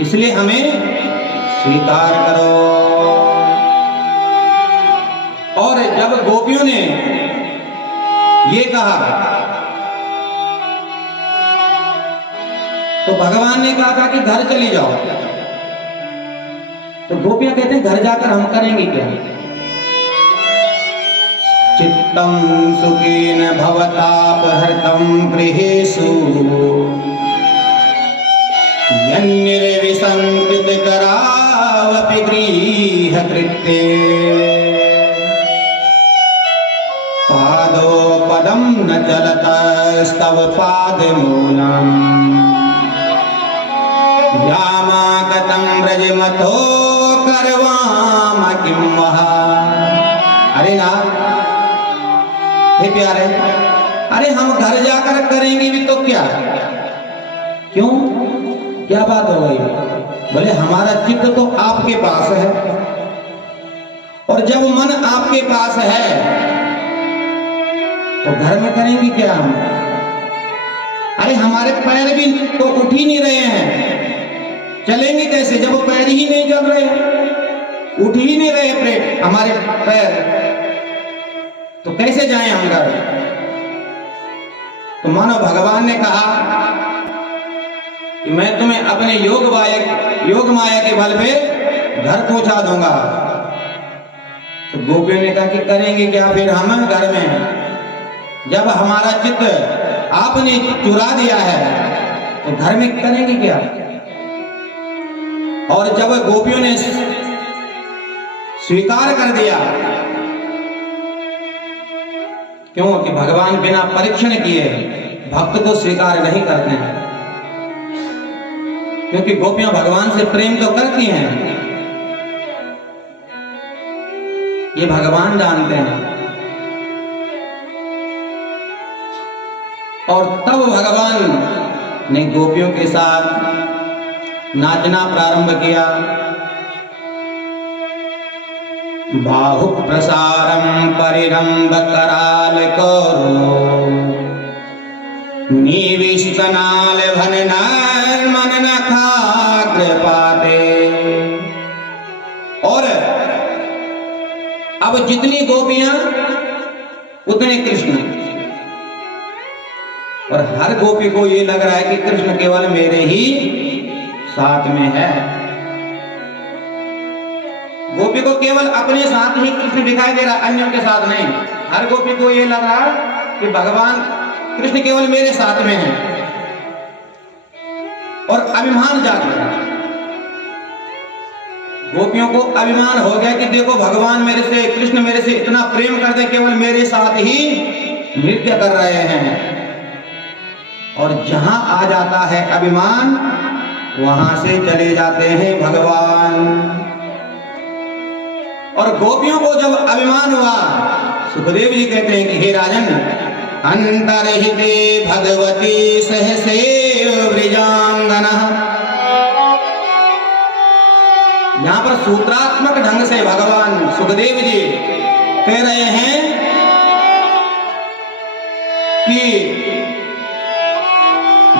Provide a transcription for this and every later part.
इसलिए हमें स्वीकार करो। और जब गोपियों ने ये कहा तो भगवान ने कहा था कि घर चली जाओ। तो गोपियां कहते हैं घर जाकर हम करेंगे क्या? चित्तं सुखेन भवतापहृतं गृहेषु यन्निर्विसङ्कृतकरावपि गृहकृत्ये पादोपदं न चलतस्तव पादमूलम् यामागतं व्रजमथो करवाम किं वः। अरे ना हे प्यारे, अरे हम घर जाकर करेंगे भी तो क्या? क्यों, क्या बात हो गई? बोले हमारा चित्त तो आपके पास है, और जब मन आपके पास है तो घर में करेंगे क्या हम? अरे हमारे पैर भी तो उठ ही नहीं रहे हैं, चलेंगे कैसे जब पैर ही नहीं चल रहे, उठ ही नहीं रहे हमारे पैर, तो कैसे जाएं हम घर? तो मानो भगवान ने कहा कि मैं तुम्हें अपने योग माया के बल पे घर पहुंचा दूंगा। तो गोपियों ने कहा कि करेंगे क्या फिर हम घर में, जब हमारा चित्त आपने चुरा दिया है तो घर में करेंगे क्या? और जब गोपियों ने स्वीकार कर दिया, क्यों कि भगवान बिना परीक्षण किए भक्त को स्वीकार नहीं करते हैं, क्योंकि गोपियां भगवान से प्रेम तो करती हैं, ये भगवान जानते हैं। और तब भगवान ने गोपियों के साथ नाचना प्रारंभ किया। बाहु प्रसारम परिरंभ कराल करो निविष्टनाल भन मन नखाग्र पाते। और अब जितनी गोपियां उतने कृष्ण, और हर गोपी को ये लग रहा है कि कृष्ण केवल मेरे ही साथ में है। गोपी को केवल अपने साथ ही कृष्ण दिखाई दे रहा, अन्यों के साथ नहीं। हर गोपी को ये लग रहा कि भगवान कृष्ण केवल मेरे साथ में है, और अभिमान जाग गया। गोपियों को अभिमान हो गया कि देखो भगवान मेरे से, कृष्ण मेरे से इतना प्रेम करते, केवल मेरे साथ ही नृत्य कर रहे हैं। और जहां आ जाता है अभिमान, वहां से चले जाते हैं भगवान। और गोपियों को जब अभिमान हुआ, सुखदेव जी कहते हैं कि हे राजन, अंतर्हिते भगवती सहसेव वृजांगनः। यहां पर सूत्रात्मक ढंग से भगवान सुखदेव जी कह रहे हैं कि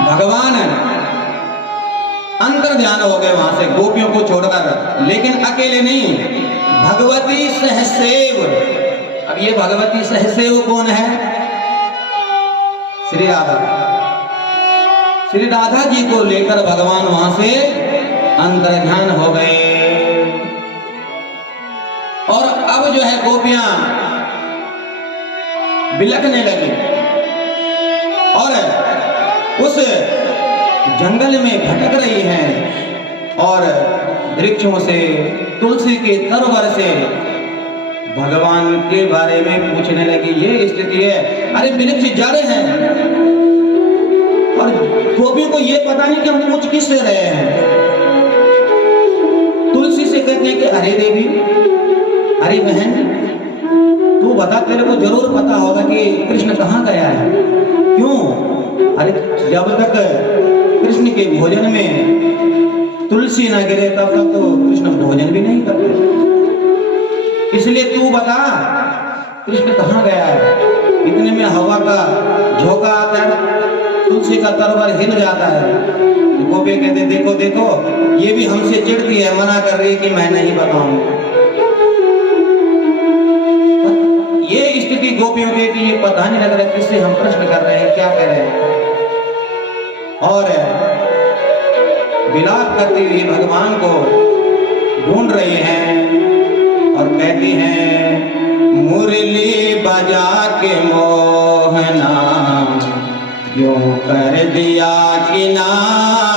भगवान अंतर ध्यान हो गए वहां से गोपियों को छोड़कर, लेकिन अकेले नहीं, भगवती सहसेव। अब ये भगवती सहसेव कौन है? श्री राधा। श्री राधा जी को लेकर भगवान वहां से अंतर ध्यान हो गए। और अब जो है गोपियां बिलखने लगी, और उस जंगल में भटक रही हैं, और वृक्षों से, तुलसी के तरोवर से भगवान के बारे में पूछने लगी। ये स्थिति है, अरे वृक्ष जड़ हैं, और गोपियों को ये पता नहीं कि हम पूछ किससे रहे हैं। तुलसी से कहते हैं कि अरे देवी, अरे बहन, तू बता, तेरे को जरूर पता होगा कि कृष्ण कहाँ गया है। क्यों? अरे जब तक कृष्ण के भोजन में तुलसी ना गिरे तब तक तो कृष्ण भोजन भी नहीं करते। इसलिए तू बता, कृष्ण कहाँ गया है। इतने में हवा का झोंका आता है, तुलसी का तरवर हिल जाता है। गोपी कहते देखो देखो, ये भी हमसे चिढ़ती है, मना कर रही है कि मैं नहीं बताऊं। ये स्थिति गोपियों की कि ये पता नहीं लग रहा है किससे हम प्रश्न कर रहे हैं, क्या कह रहे हैं। और विलाप करते हुए भगवान को ढूंढ रहे हैं और कहती हैं, मुरली बजा के मोहना क्यों कर दिया किनारा,